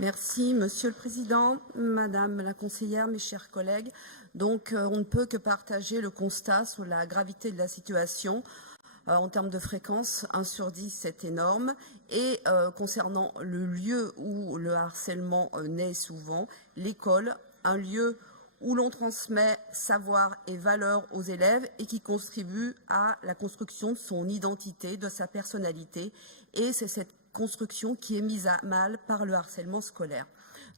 Merci, Monsieur le Président, Madame la conseillère, mes chers collègues. Donc, on ne peut que partager le constat sur la gravité de la situation. En termes de fréquence, 1 sur 10, c'est énorme. Et concernant le lieu où le harcèlement naît souvent, l'école, un lieu où l'on transmet savoir et valeurs aux élèves et qui contribue à la construction de son identité, de sa personnalité. Et c'est cette construction qui est mise à mal par le harcèlement scolaire.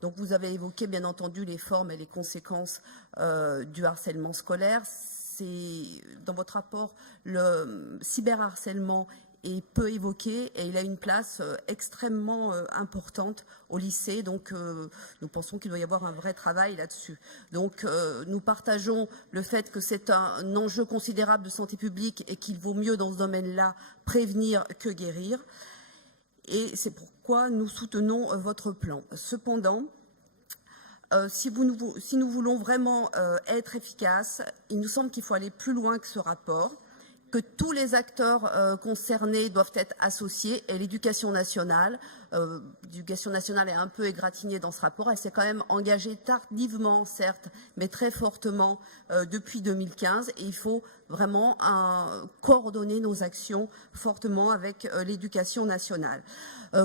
Donc vous avez évoqué bien entendu les formes et les conséquences du harcèlement scolaire. C'est dans votre rapport, le cyberharcèlement est peu évoqué et il a une place extrêmement importante au lycée. Donc nous pensons qu'il doit y avoir un vrai travail là-dessus. Donc nous partageons le fait que c'est un enjeu considérable de santé publique et qu'il vaut mieux dans ce domaine-là prévenir que guérir. Et c'est pourquoi nous soutenons votre plan. Cependant, si nous voulons vraiment être efficaces, il nous semble qu'il faut aller plus loin que ce rapport, que tous les acteurs concernés doivent être associés et l'éducation nationale est un peu égratignée dans ce rapport. Elle s'est quand même engagée tardivement, certes, mais très fortement depuis 2015 et il faut vraiment coordonner nos actions fortement avec l'éducation nationale.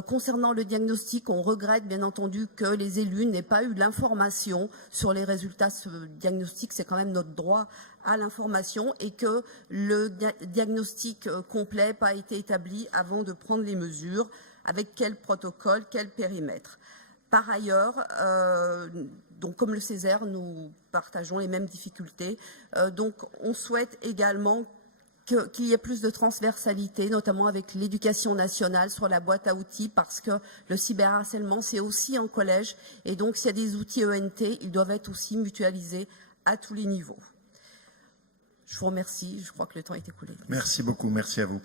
Concernant le diagnostic, on regrette bien entendu que les élus n'aient pas eu l'information sur les résultats de ce diagnostic. C'est quand même notre droit à l'information et que le diagnostic complet n'a pas été établi avant de prendre les mesures. Avec quel protocole, quel périmètre. Par ailleurs, donc comme le Césaire, nous partageons les mêmes difficultés. Donc on souhaite également qu'il y ait plus de transversalité, notamment avec l'éducation nationale sur la boîte à outils, parce que le cyberharcèlement, c'est aussi en collège. Et donc, s'il y a des outils ENT, ils doivent être aussi mutualisés à tous les niveaux. Je vous remercie. Je crois que le temps est écoulé. Merci beaucoup. Merci à vous.